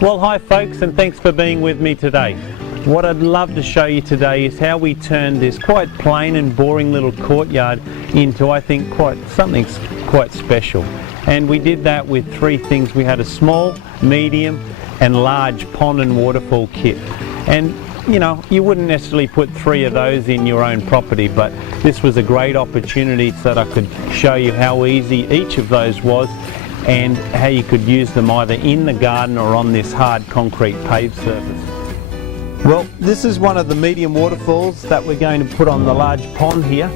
Well, hi folks, and thanks for being with me today. What I'd love to show you today is how we turned this quite plain and boring little courtyard into, I think, something quite special. And we did that with three things. We had a small, medium and large pond and waterfall kit. And you know, you wouldn't necessarily put three of those in your own property, but this was a great opportunity so that I could show you how easy each of those was and how you could use them either in the garden or on this hard concrete paved surface. Well, this is one of the medium waterfalls that we're going to put on the large pond here.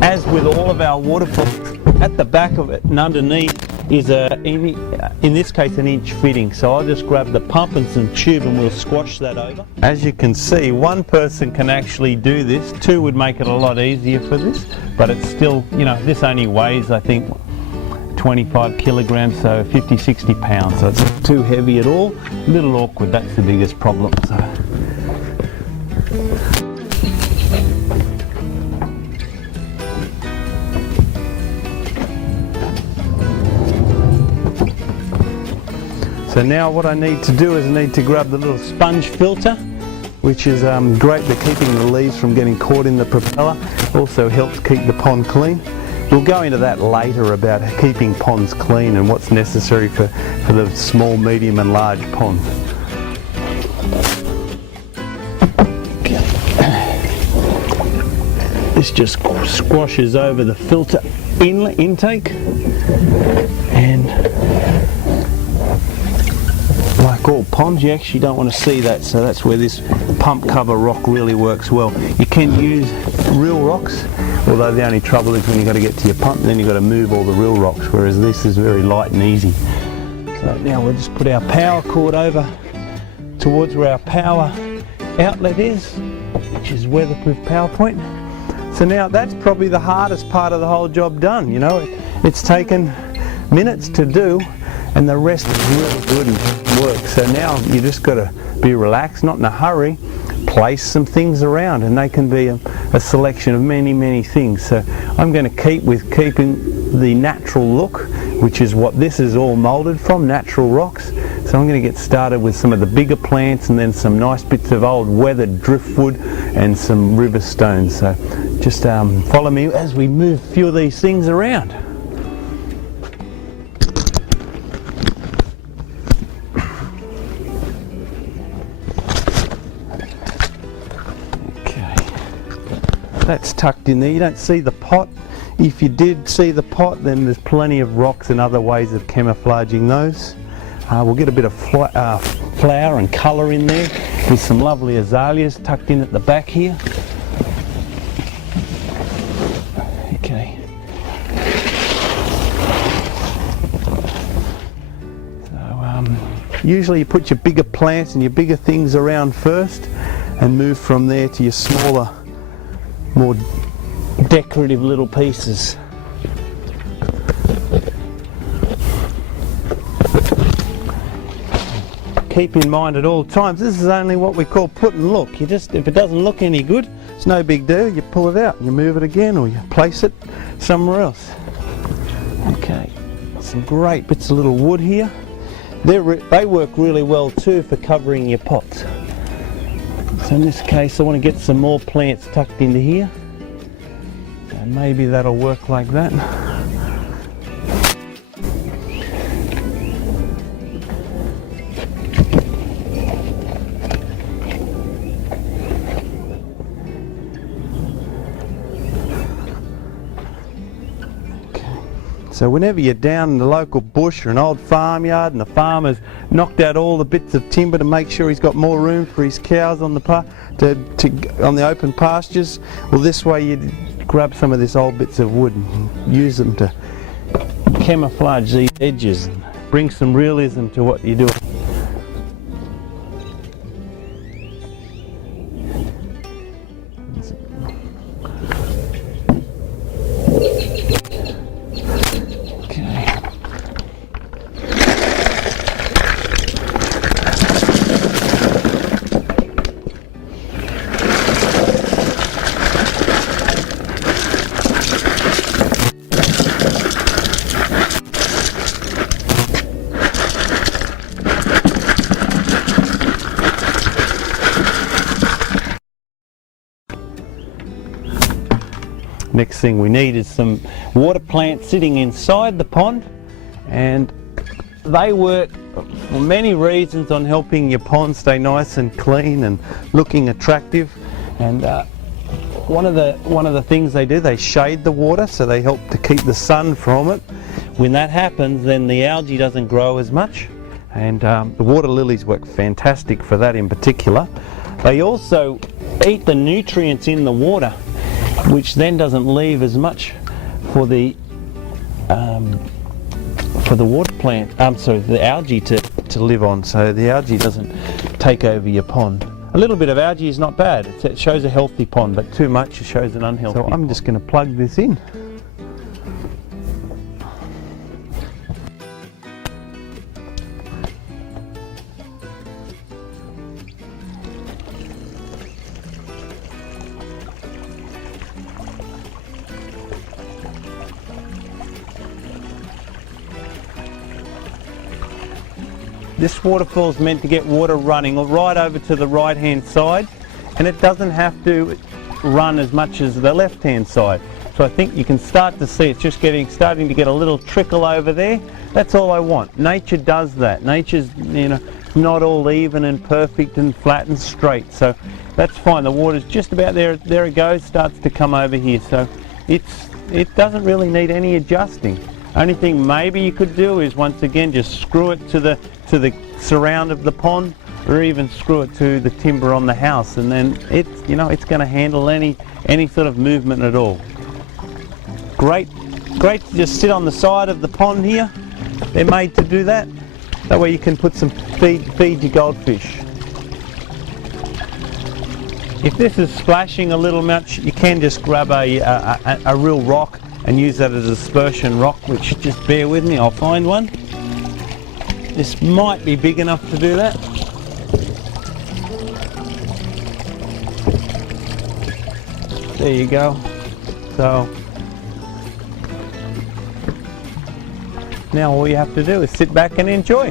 As with all of our waterfalls, at the back of it and underneath is in this case an inch fitting. So I'll just grab the pump and some tube and we'll squash that over. As you can see, one person can actually do this. Two would make it a lot easier for this, but it's still, you know, this only weighs, I think, 25 kilograms, so 50-60 pounds, so it's not too heavy at all. A little awkward, that's the biggest problem. So now what I need to do is I need to grab the little sponge filter, which is great for keeping the leaves from getting caught in the propeller. Also helps keep the pond clean. We'll go into that later about keeping ponds clean and what's necessary for the small, medium and large ponds. Okay. This just squashes over the filter inlet intake, and like all ponds, you actually don't want to see that, so that's where this pump cover rock really works well. You can use real rocks, although the only trouble is when you've got to get to your pump, then you've got to move all the real rocks, whereas this is very light and easy. So now we'll just put our power cord over towards where our power outlet is, which is weatherproof power point. So now that's probably the hardest part of the whole job done. You know, it's taken minutes to do, and the rest is really good and work. So now you just got to be relaxed, not in a hurry, place some things around, and they can be a selection of many things. So I'm going to keep with keeping the natural look, which is what this is all moulded from, natural rocks. So I'm going to get started with some of the bigger plants and then some nice bits of old weathered driftwood and some river stones. So just follow me as we move a few of these things around. That's tucked in there. You don't see the pot. If you did see the pot, then there's plenty of rocks and other ways of camouflaging those. We'll get a bit of flower and colour in there with some lovely azaleas tucked in at the back here. Okay. So usually you put your bigger plants and your bigger things around first and move from there to your smaller, more decorative little pieces. Keep in mind at all times, this is only what we call put and look. You just, if it doesn't look any good, it's no big deal. You pull it out and you move it again, or you place it somewhere else. Okay, some great bits of little wood here. They work really well too for covering your pots. So in this case, I want to get some more plants tucked into here, and maybe that'll work like that. So whenever you're down in the local bush or an old farmyard and the farmer's knocked out all the bits of timber to make sure he's got more room for his cows on the on the open pastures, well, this way you grab some of these old bits of wood and use them to camouflage these edges and bring some realism to what you're doing. Next thing we need is some water plants sitting inside the pond, and they work for many reasons on helping your pond stay nice and clean and looking attractive. And one of the things they do, they shade the water, so they help to keep the sun from it. When that happens, then the algae doesn't grow as much, and the water lilies work fantastic for that in particular. They also eat the nutrients in the water, which then doesn't leave as much for the water plant, the algae to live on, so the algae doesn't take over your pond. A little bit of algae is not bad. It shows a healthy pond, but too much shows an unhealthy pond. So I'm just going to plug this in. This waterfall is meant to get water running right over to the right hand side, and it doesn't have to run as much as the left hand side. So I think you can start to see it's just starting to get a little trickle over there. That's all I want. Nature does that. Nature's, not all even and perfect and flat and straight, so that's fine. The water's just about there. There it goes, starts to come over here. So it doesn't really need any adjusting. Only thing maybe you could do is once again just screw it to the surround of the pond, or even screw it to the timber on the house, and then it's going to handle any sort of movement at all. Great to just sit on the side of the pond here. They're made to do that. That way you can put some feed your goldfish. If this is splashing a little much, you can just grab a real rock and use that as a dispersion rock, which, just bear with me, I'll find one. This might be big enough to do that. There you go. So now all you have to do is sit back and enjoy.